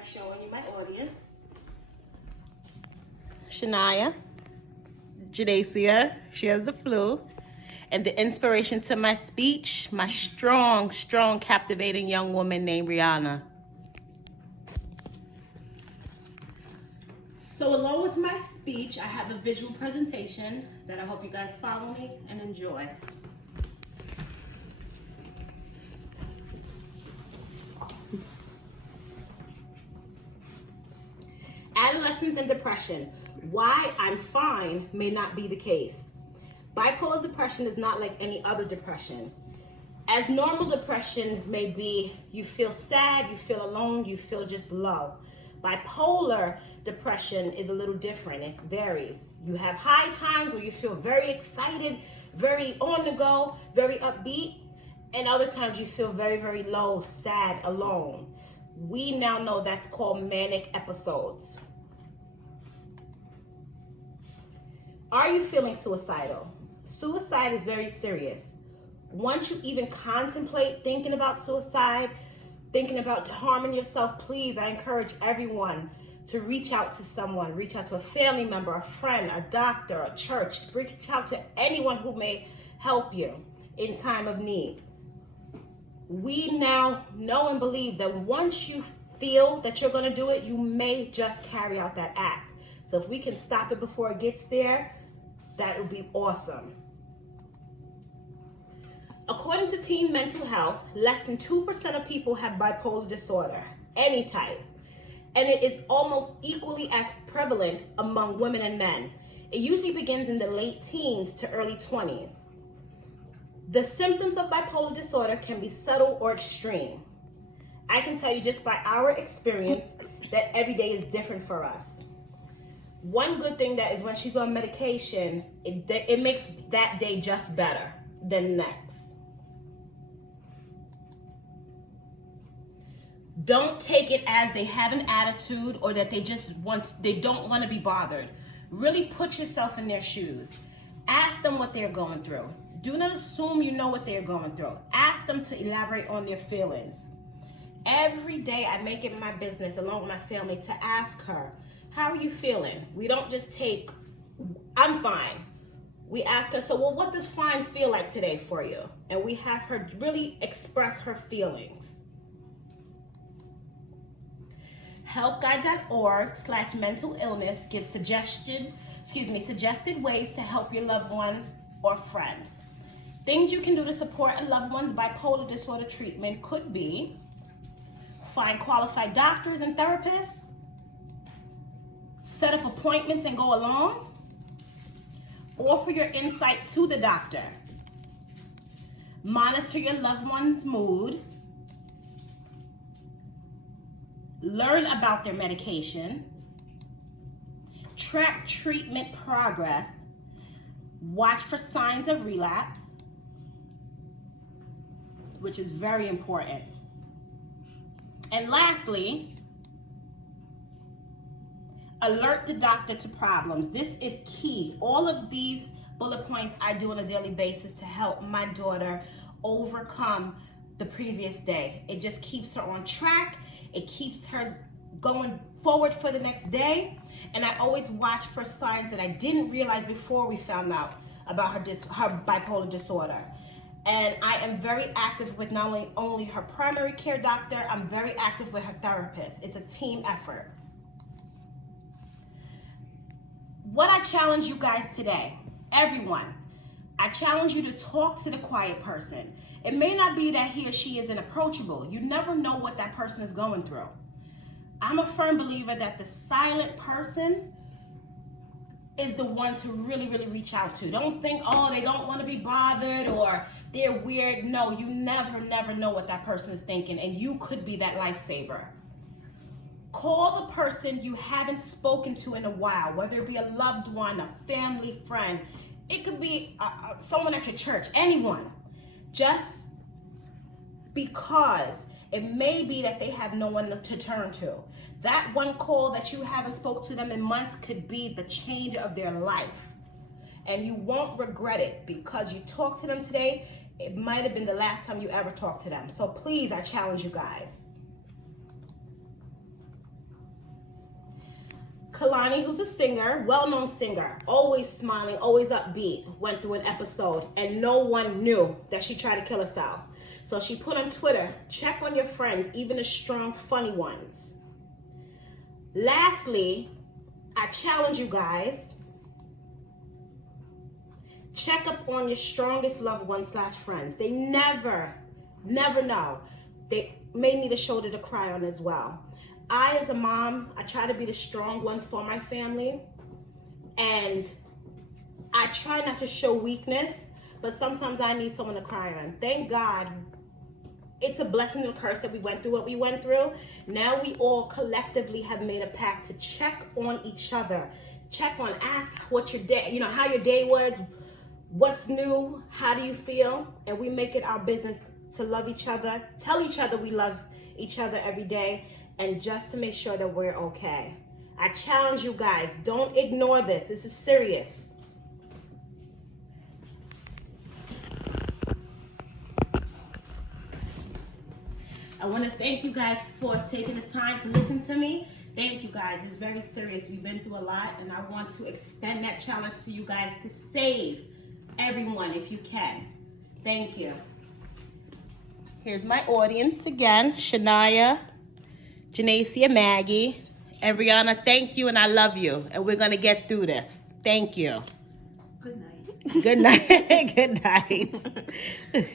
by showing you my audience. Shania, Jadacia, she has the flu. And the inspiration to my speech, my strong, captivating young woman named Rihanna. So along with my speech, I have a visual presentation that I hope you guys follow me and enjoy. Adolescence and depression. Why I'm fine may not be the case. Bipolar depression is not like any other depression. As normal depression may be, you feel sad, you feel alone, you feel just low. Bipolar depression is a little different. It varies. You have high times where you feel very excited, very on the go, very upbeat, and other times you feel very, very low, sad, alone. We now know that's called manic episodes. Are you feeling suicidal? Suicide is very serious. Once you even contemplate thinking about suicide, thinking about harming yourself, please, I encourage everyone to reach out to someone, reach out to a family member, a friend, a doctor, a church, reach out to anyone who may help you in time of need. We now know and believe that once you feel that you're going to do it, you may just carry out that act. So if we can stop it before it gets there, that would be awesome. According to Teen Mental Health, less than 2% of people have bipolar disorder, any type. And it is almost equally as prevalent among women and men. It usually begins in the late teens to early 20s. The symptoms of bipolar disorder can be subtle or extreme. I can tell you just by our experience that every day is different for us. One good thing that is when she's on medication, it makes that day just better than the next. Don't take it as they have an attitude or that they don't want to be bothered. Really put yourself in their shoes. Ask them what they're going through. Do not assume you know what they're going through. Ask them to elaborate on their feelings. Every day I make it my business, along with my family, to ask her, how are you feeling? We don't just take, I'm fine. We ask her, so well, what does fine feel like today for you? And we have her really express her feelings. Helpguide.org/mental illness gives suggested ways to help your loved one or friend. Things you can do to support a loved one's bipolar disorder treatment could be find qualified doctors and therapists, set up appointments and go along, offer your insight to the doctor, monitor your loved one's mood, learn about their medication, track treatment progress, watch for signs of relapse, which is very important. And lastly, alert the doctor to problems. This is key. All of these bullet points I do on a daily basis to help my daughter overcome the previous day. It just keeps her on track. It keeps her going forward for the next day. And I always watch for signs that I didn't realize before we found out about her bipolar disorder. And I am very active with not only her primary care doctor, I'm very active with her therapist. It's a team effort. What I challenge you guys today, everyone, I challenge you to talk to the quiet person. It may not be that he or she is inapproachable. You never know what that person is going through. I'm a firm believer that the silent person is the one to really, really reach out to. Don't think, oh, they don't want to be bothered or they're weird. No, you never know what that person is thinking, and you could be that lifesaver. Call the person you haven't spoken to in a while, whether it be a loved one, a family friend. It could be someone at your church, anyone. Just because it may be that they have no one to turn to. That one call that you haven't spoke to them in months could be the change of their life. And you won't regret it because you talked to them today. It might have been the last time you ever talked to them. So please, I challenge you guys. Kalani, who's a singer, well-known singer, always smiling, always upbeat, went through an episode and no one knew that she tried to kill herself. So she put on Twitter, check on your friends, even the strong, funny ones. Lastly, I challenge you guys, check up on your strongest loved ones / friends. They never know. They may need a shoulder to cry on as well. I, as a mom, I try to be the strong one for my family. And I try not to show weakness, but sometimes I need someone to cry on. Thank God, it's a blessing and a curse that we went through what we went through. Now we all collectively have made a pact to check on each other. Check on, ask what your day, how your day was, what's new, how do you feel? And we make it our business to love each other, tell each other we love each other every day, and just to make sure that we're okay. I challenge you guys, don't ignore this. This is serious. I want to thank you guys for taking the time to listen to me. Thank you guys. It's very serious. We've been through a lot, and I want to extend that challenge to you guys to save everyone if you can. Thank you. Here's my audience again. Shania, Janacia, Maggie, and Rihanna, thank you and I love you. And we're going to get through this. Thank you. Good night. Good night. Good night.